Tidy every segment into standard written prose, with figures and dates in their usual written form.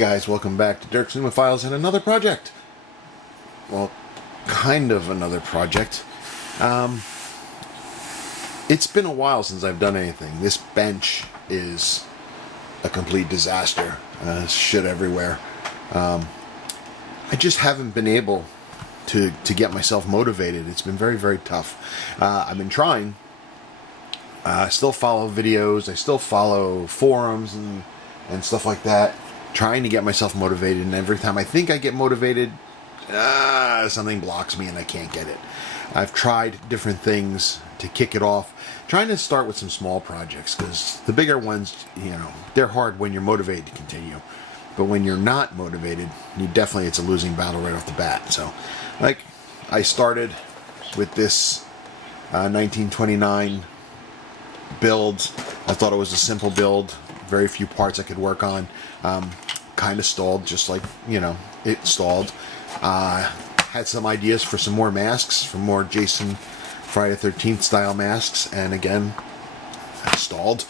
guys, welcome back to Dirk's Cinema Files and another project. Well, kind of another project. It's been a while since I've done anything. This bench is a complete disaster. Shit everywhere. I just haven't been able to get myself motivated. It's been very, very tough. I've been trying. I still follow videos. I still follow forums and stuff like that, trying to get myself motivated, and every time I think I get motivated, something blocks me and I can't get it. I've tried different things to kick it off, trying to start with some small projects, because the bigger ones, they're hard when you're motivated to continue. But when you're not motivated, it's a losing battle right off the bat. So, I started with this 1929 build. I thought it was a simple build, very few parts I could work on. Kind of stalled, just like, it stalled. Had some ideas for some more masks, for more Jason Friday the 13th style masks, and again, I stalled.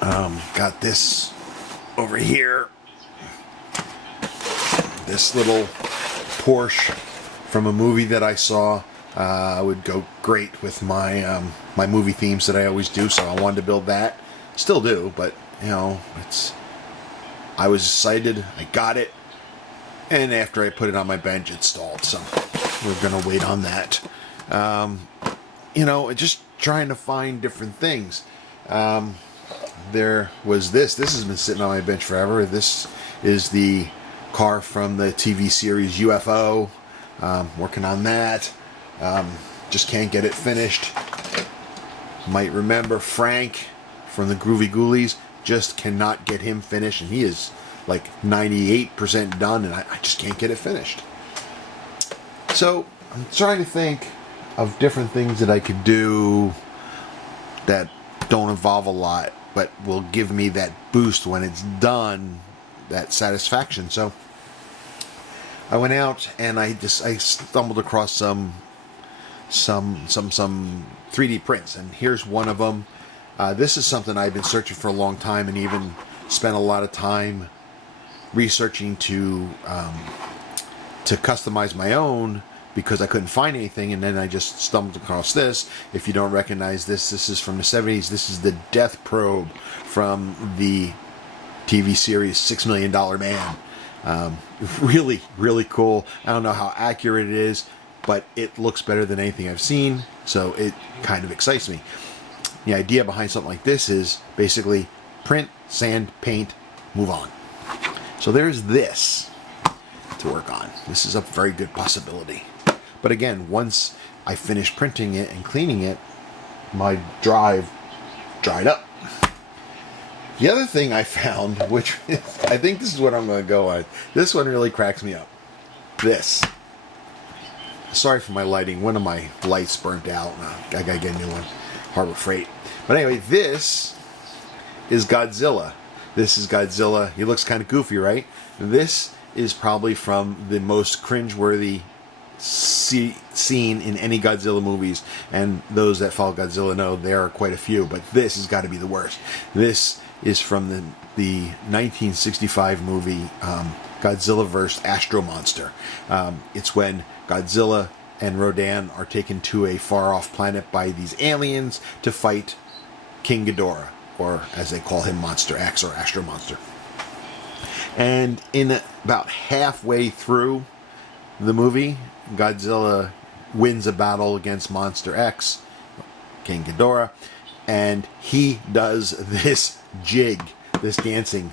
Got this over here. This little Porsche from a movie that I saw would go great with my my movie themes that I always do, so I wanted to build that. Still do, but I was excited. I got it, and after I put it on my bench, it stalled. So we're gonna wait on that. Just trying to find different things. There was this. This has been sitting on my bench forever. This is the car from the TV series UFO. Working on that. Just can't get it finished. Might remember Frank from the Groovy Ghoulies. Just cannot get him finished, and he is like 98% done, and I just can't get it finished. So I'm trying to think of different things that I could do that don't involve a lot, but will give me that boost when it's done, that satisfaction. So I went out and I stumbled across some 3D prints, and here's one of them. This is something I've been searching for a long time, and even spent a lot of time researching to customize my own, because I couldn't find anything, and then I just stumbled across this. If you don't recognize this, this is from the 70s. This is the Death Probe from the TV series $6 Million Man. Really, really cool. I don't know how accurate it is, but it looks better than anything I've seen, so it kind of excites me. The idea behind something like this is basically print, sand, paint, move on. So there's this to work on. This is a very good possibility. But again, once I finish printing it and cleaning it, my drive dried up. The other thing I found, which I think this is what I'm going to go with. This one really cracks me up. This. Sorry for my lighting. One of my lights burnt out. I got to get a new one. Harbor Freight. But anyway, this is Godzilla. This is Godzilla. He looks kind of goofy, right? This is probably from the most cringeworthy scene in any Godzilla movies, and those that follow Godzilla know there are quite a few, but this has got to be the worst. This is from the 1965 movie Godzilla vs. Astro Monster. It's when Godzilla and Rodan are taken to a far-off planet by these aliens to fight King Ghidorah, or as they call him, Monster X or Astro Monster. And in about halfway through the movie, Godzilla wins a battle against Monster X, King Ghidorah, and he does this jig, this dancing,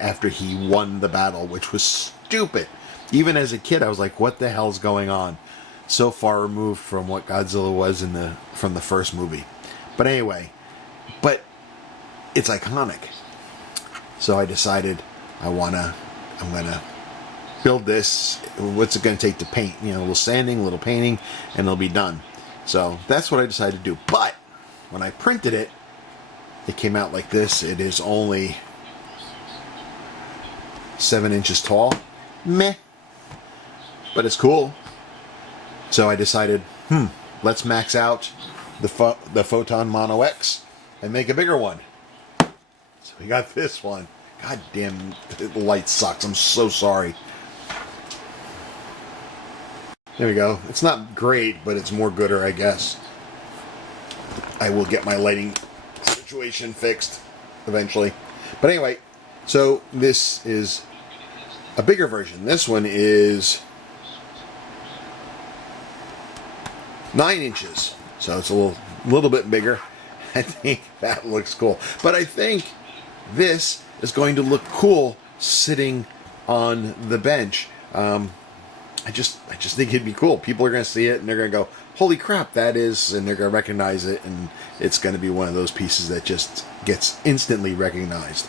after he won the battle, which was stupid. Even as a kid, I was like, what the hell's going on? So far removed from what Godzilla was from the first movie. But anyway, it's iconic. So I decided I'm gonna build this. What's it gonna take to paint? A little sanding, a little painting, and it'll be done. So that's what I decided to do. But when I printed it, it came out like this. It is only 7 inches tall. Meh. But it's cool. So I decided, let's max out the Photon Mono X and make a bigger one. So we got this one. God damn, the light sucks. I'm so sorry. There we go. It's not great, but it's more gooder, I guess. I will get my lighting situation fixed eventually. But anyway, so this is a bigger version. This one is 9 inches. So it's a little bit bigger. I think that looks cool. But I think this is going to look cool sitting on the bench. I just think it'd be cool. People are going to see it and they're going to go, holy crap, that is, and they're going to recognize it, and it's going to be one of those pieces that just gets instantly recognized.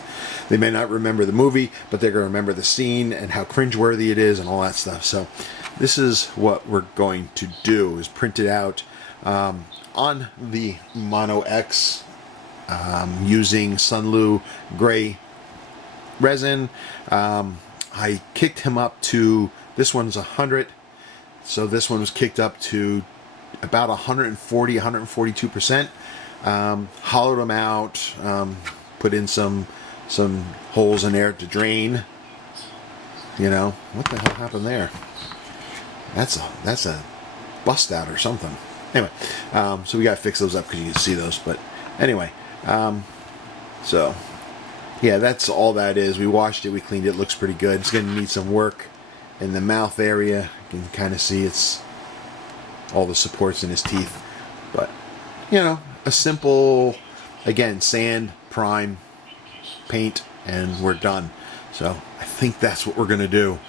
They may not remember the movie, but they're going to remember the scene and how cringeworthy it is and all that stuff. So this is what we're going to do, is print it out on the Mono X using Sunlu gray resin. I kicked him up to, this one's 100, so this one was kicked up to about 140, 142%. Hollowed them out, put in some holes in there to drain. You know, what the hell happened there? That's a bust out or something. Anyway, so we got to fix those up because you can see those. But anyway, so yeah, that's all that is. We washed it, we cleaned it, it looks pretty good. It's going to need some work in the mouth area. You can kind of see it's all the supports in his teeth. But, you know, a simple, again, sand, prime, paint, and we're done. So I think that's what we're going to do.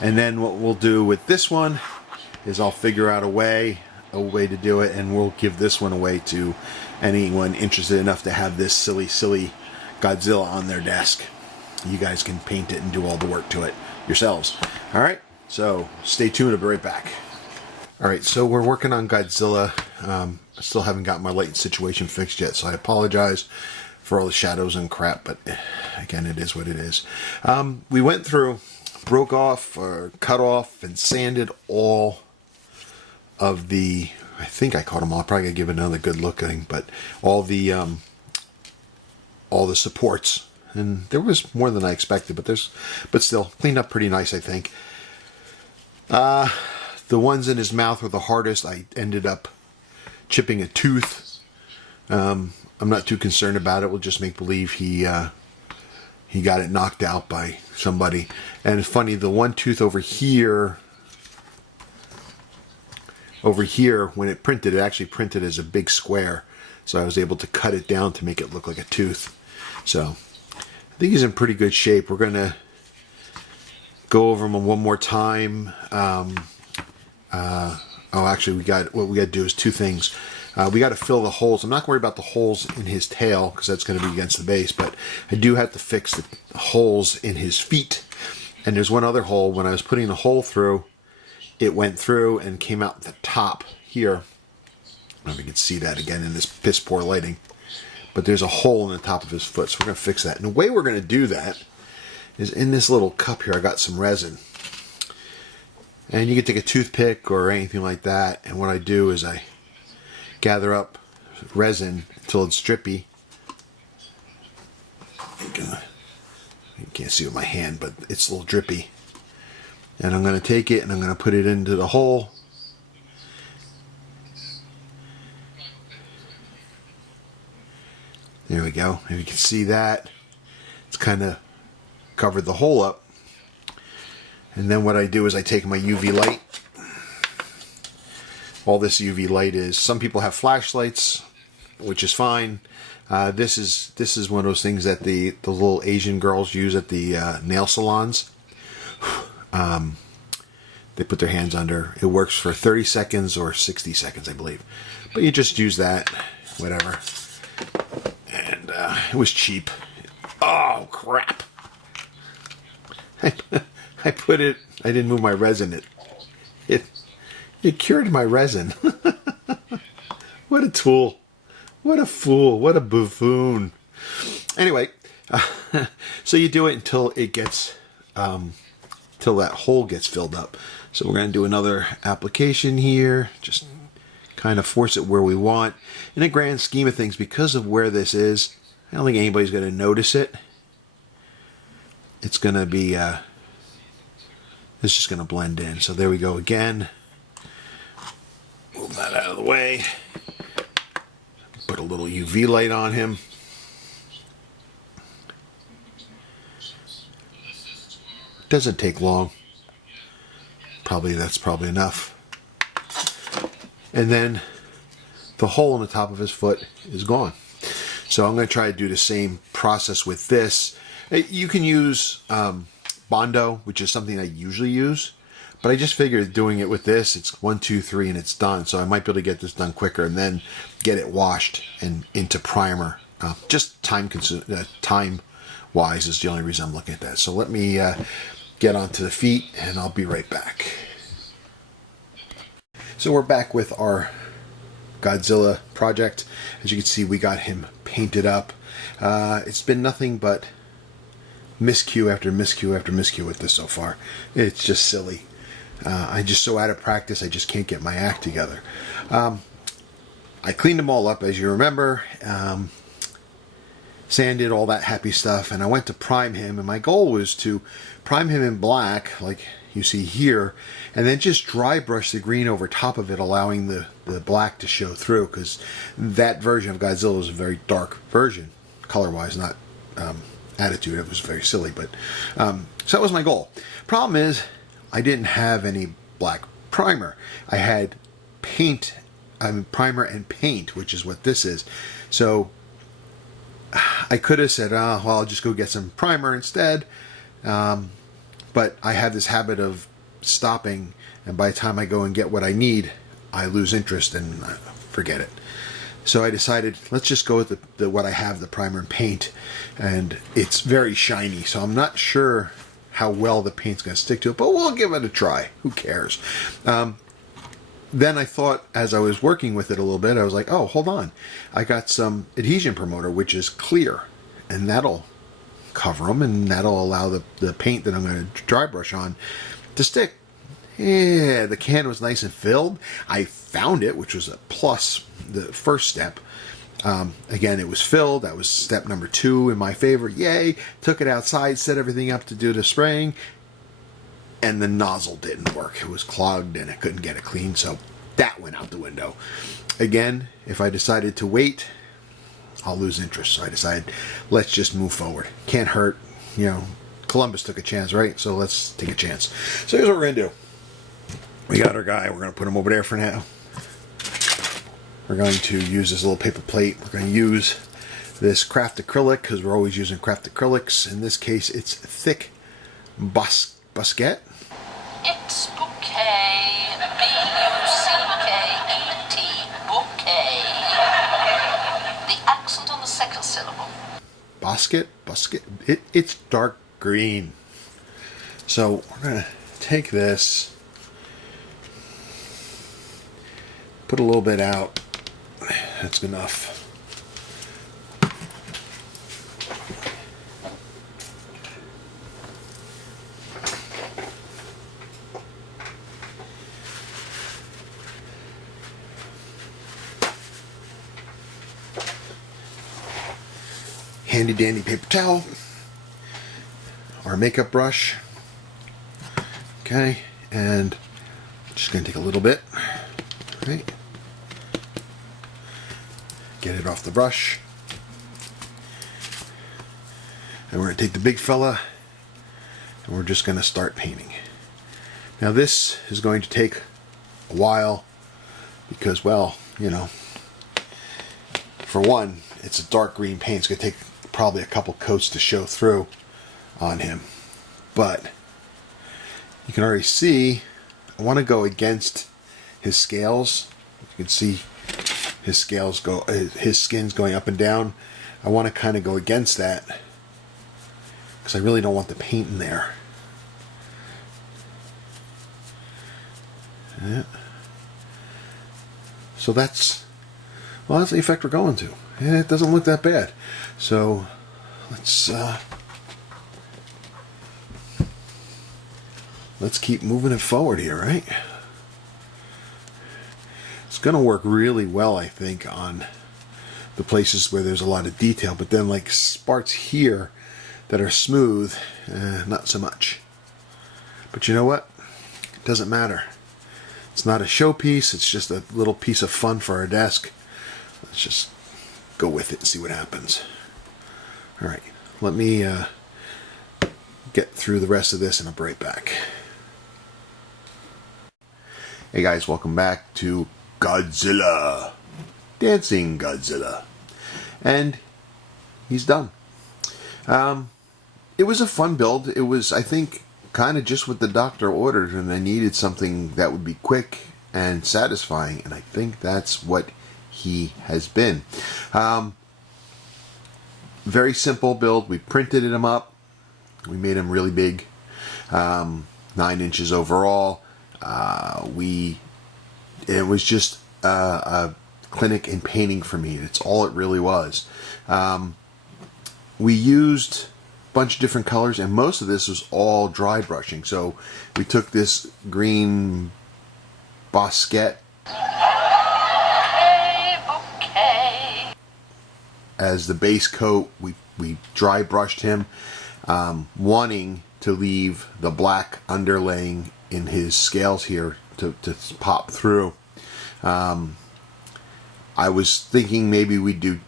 And then what we'll do with this one is I'll figure out a way to do it, and we'll give this one away to anyone interested enough to have this silly Godzilla on their desk. You guys can paint it and do all the work to it yourselves. All right, so stay tuned. I'll be right back. All right, so we're working on Godzilla. I still haven't got my lighting situation fixed yet, so I apologize for all the shadows and crap, but again, it is what it is. We went through, broke off, or cut off, and sanded all of the, I think I caught them all. I'll probably give it another good looking, but all the supports, and there was more than I expected, but still cleaned up pretty nice, I think. The ones in his mouth were the hardest. I ended up chipping a tooth. I'm not too concerned about it. We'll just make believe he got it knocked out by somebody. And it's funny, the one tooth over here, when it printed, it actually printed as a big square. So I was able to cut it down to make it look like a tooth. So I think he's in pretty good shape. We're going to go over him one more time. Actually, what we got to do is two things. We got to fill the holes. I'm not worried about the holes in his tail because that's going to be against the base, but I do have to fix the holes in his feet. And there's one other hole. When I was putting the hole through, it went through and came out the top here. I don't know if you can see that again in this piss poor lighting, but there's a hole in the top of his foot, so we're going to fix that. And the way we're going to do that is in this little cup here. I got some resin, and you can take a toothpick or anything like that, and what I do is I gather up resin until it's drippy. You can't see it with my hand, but it's a little drippy. And I'm going to take it and I'm going to put it into the hole. There we go. And you can see that. It's kind of covered the hole up. And then what I do is I take my UV light. All this UV light is, some people have flashlights, which is fine. This is one of those things that the little Asian girls use at the nail salons. They put their hands under. It works for 30 seconds or 60 seconds, I believe. But you just use that, whatever. And it was cheap. Oh, crap. I put it, I didn't move my resin. It cured my resin. What a tool. What a fool. What a buffoon. Anyway, so you do it until it gets, till that hole gets filled up. So we're going to do another application here. Just kind of force it where we want. In the grand scheme of things, because of where this is, I don't think anybody's going to notice it. it's going to be, it's just going to blend in. So there we go again. Move that out of the way. Put a little UV light on him. Doesn't take long. That's probably enough. And then the hole in the top of his foot is gone. So I'm going to try to do the same process with this. You can use Bondo, which is something I usually use, but I just figured doing it with this, it's 1, 2, 3, and it's done. So I might be able to get this done quicker and then get it washed and into primer. Just time wise is the only reason I'm looking at that. So let me get onto the feet, and I'll be right back. So we're back with our Godzilla project. As you can see, we got him painted up. It's been nothing but miscue after miscue after miscue with this so far. It's just silly. I'm just so out of practice, I just can't get my act together. I cleaned them all up, as you remember. Sanded, all that happy stuff, and I went to prime him, and my goal was to prime him in black, like you see here, and then just dry brush the green over top of it, allowing the black to show through, because that version of Godzilla is a very dark version, color-wise, not attitude. It was very silly, but so that was my goal. Problem is, I didn't have any black primer. I had primer and paint, which is what this is. So I could have said, well, I'll just go get some primer instead. But I have this habit of stopping, and by the time I go and get what I need, I lose interest and forget it. So I decided, let's just go with what I have, the primer and paint. And it's very shiny, so I'm not sure how well the paint's going to stick to it, but we'll give it a try. Who cares? Then I thought, as I was working with it a little bit, I was like, oh, hold on. I got some adhesion promoter, which is clear, and that'll cover them, and that'll allow the paint that I'm going to dry brush on to stick. Yeah, the can was nice and filled. I found it, which was a plus, the first step. Again, it was filled. That was step number 2 in my favor. Yay! Took it outside, set everything up to do the spraying, and the nozzle didn't work. It was clogged and I couldn't get it clean, so that went out the window. Again, if I decided to wait, I'll lose interest. So I decided, let's just move forward. Can't hurt. You know, Columbus took a chance, right? So let's take a chance. So here's what we're going to do. We got our guy. We're going to put him over there for now. We're going to use this little paper plate. We're going to use this craft acrylic, because we're always using craft acrylics. In this case, it's thick Busquet. It's bouquet, B-U-C-K-E-T, bouquet. The accent on the second syllable. Busquet. It's dark green. So we're going to take this, put a little bit out. That's enough. Handy dandy paper towel, our makeup brush, okay, and just going to take a little bit, right, get it off the brush, and we're going to take the big fella, and we're just going to start painting. Now this is going to take a while, because, well, you know, for one, it's a dark green paint. It's going to take probably a couple coats to show through on him, but you can already see I want to go against his scales. You can see his scales go, his skin's going up and down. I want to kind of go against that because I really don't want the paint in there. Yeah. So that's the effect we're going to. And it doesn't look that bad. So let's keep moving it forward here, right? It's going to work really well, I think, on the places where there's a lot of detail. But then, like parts here that are smooth, not so much. But you know what? It doesn't matter. It's not a showpiece. It's just a little piece of fun for our desk. Let's just go with it and see what happens. All right, let me get through the rest of this and I'll be right back. Hey guys, welcome back to Godzilla. Dancing Godzilla. And he's done. It was a fun build. It was, I think, kind of just what the doctor ordered, and I needed something that would be quick and satisfying, and I think that's what he has been. Very simple build. We printed him up. We made him really big. 9 inches overall. It was just a clinic in painting for me. It's all it really was. We used a bunch of different colors, and most of this was all dry brushing. So we took this green Bosquet as the base coat. We dry brushed him, wanting to leave the black underlaying in his scales here to pop through. I was thinking maybe we'd do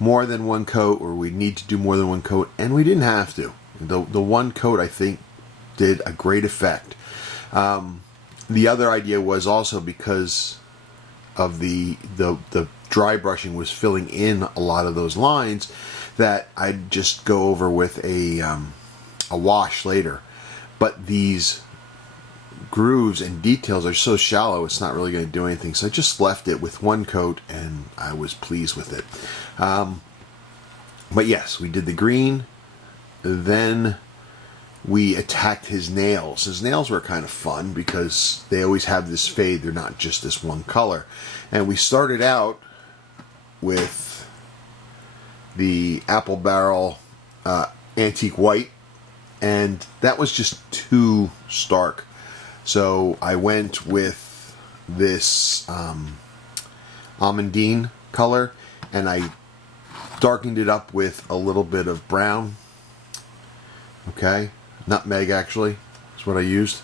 more than one coat, or we'd need to do more than one coat, and we didn't have to. The one coat, I think, did a great effect. The other idea was also because of the dry brushing was filling in a lot of those lines, that I'd just go over with a wash later. But these grooves and details are so shallow, it's not really going to do anything. So I just left it with one coat, and I was pleased with it. But yes, we did the green. Then we attacked his nails. His nails were kind of fun because they always have this fade. They're not just this one color. And we started out with the apple barrel antique white, and that was just too stark. So I went with this almondine color, and I darkened it up with a little bit of brown. Okay, nutmeg actually is what I used,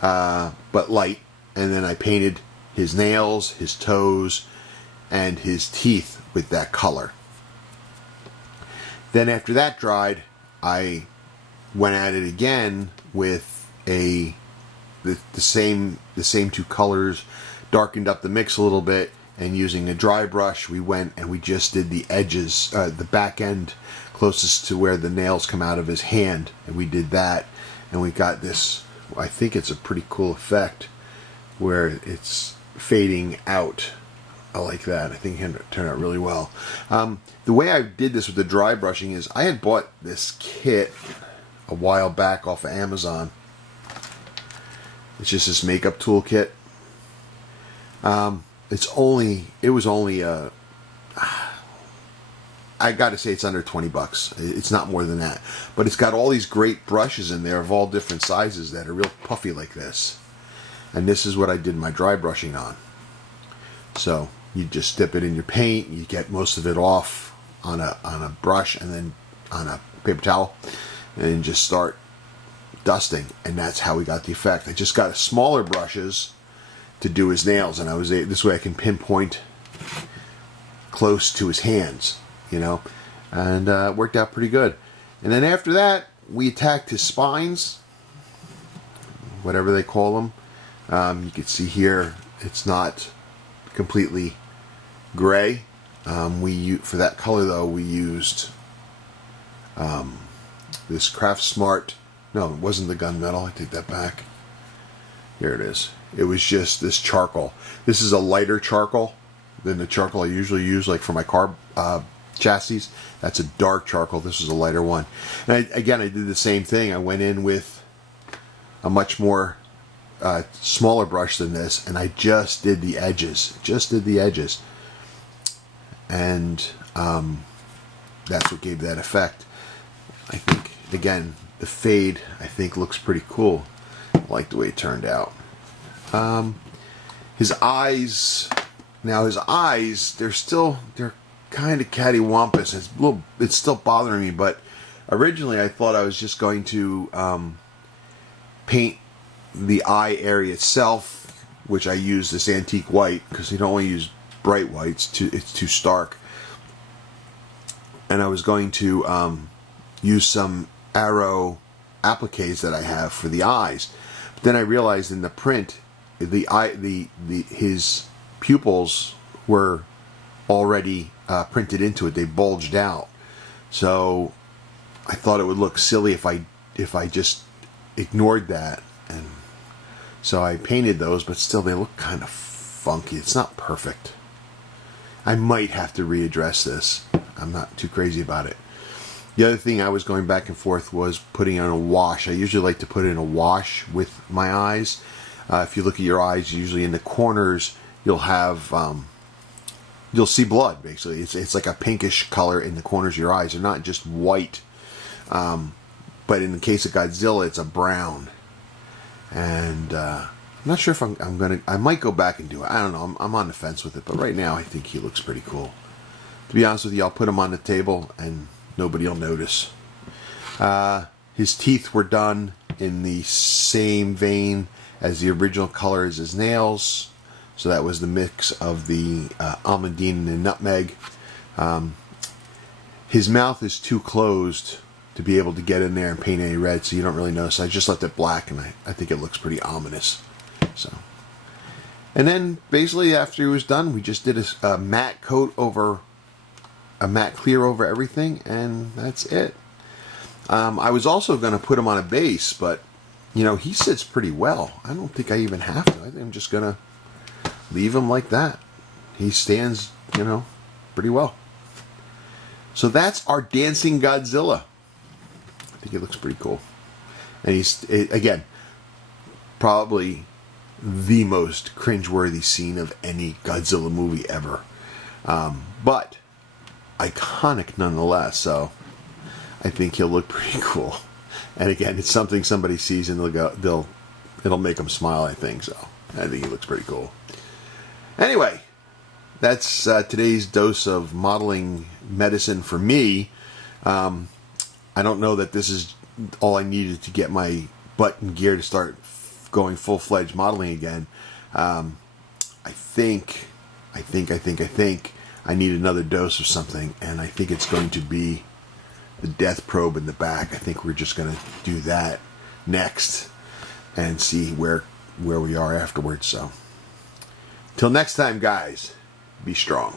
but light. And then I painted his nails, his toes, and his teeth with that color. Then after that dried, I went at it again with the same two colors, darkened up the mix a little bit, and using a dry brush, we went and we just did the edges, the back end closest to where the nails come out of his hand, and we did that, and we got this. I think it's a pretty cool effect where it's fading out. I like that. I think it turned out really well. The way I did this with the dry brushing is I had bought this kit a while back off of Amazon. It's just this makeup tool kit. It was only I gotta say it's under $20. It's not more than that. But it's got all these great brushes in there of all different sizes that are real puffy like this. And this is what I did my dry brushing on. So you just dip it in your paint, you get most of it off on a brush and then on a paper towel, and just start dusting, and that's how we got the effect. I just got smaller brushes to do his nails, and this way I can pinpoint close to his hands, and it worked out pretty good. And then after that, we attacked his spines, whatever they call them. You can see here it's not completely gray. For that color though, we used this Craft Smart. No, it wasn't the gunmetal. I take that back. Here it is. It was just this charcoal. This is a lighter charcoal than the charcoal I usually use, like for my car chassis. That's a dark charcoal. This is a lighter one. And I did the same thing. I went in with a much more smaller brush than this, and I just did the edges. And that's what gave that effect. I think, again, the fade, I think, looks pretty cool. I like the way it turned out. His eyes, they're kind of cattywampus. It's still bothering me, but Originally, I thought I was just going to paint the eye area itself, which I use this antique white because you don't want to use bright white; it's too stark. And I was going to use some arrow appliques that I have for the eyes. But then I realized in the print, his pupils were already printed into it. They bulged out. So I thought it would look silly if I just ignored that, and so I painted those, but still they look kind of funky. It's not perfect. I might have to readdress this. I'm not too crazy about it. The other thing I was going back and forth was putting on a wash. I usually like to put in a wash with my eyes. If you look at your eyes, usually in the corners, you'll have you'll see blood. Basically, it's like a pinkish color in the corners of your eyes. They're not just white, but in the case of Godzilla, it's a brown. And I'm not sure if I'm gonna. I might go back and do it. I don't know. I'm on the fence with it, but right now I think he looks pretty cool. To be honest with you, I'll put him on the table and nobody will notice. His teeth were done in the same vein as the original color as his nails. So that was the mix of the almondine and the nutmeg. His mouth is too closed to be able to get in there and paint any red, so you don't really notice. I just left it black, and I think it looks pretty ominous. So, and then basically after he was done, we just did a matte coat over, a matte clear over everything, and that's it. I was also going to put him on a base, but you know, he sits pretty well. I don't think I even have to. I think I'm just going to leave him like that. He stands, you know, pretty well. So that's our dancing Godzilla. I think it looks pretty cool. And again, probably the most cringeworthy scene of any Godzilla movie ever. But iconic nonetheless, so I think he'll look pretty cool. And again, it's something somebody sees and it'll make them smile, I think. So I think he looks pretty cool. Anyway, that's today's dose of modeling medicine for me. I don't know that this is all I needed to get my butt in gear to start going full-fledged modeling again. I think I need another dose of something, and I think it's going to be the death probe in the back. I think we're just going to do that next and see where we are afterwards. So, till next time, guys, be strong.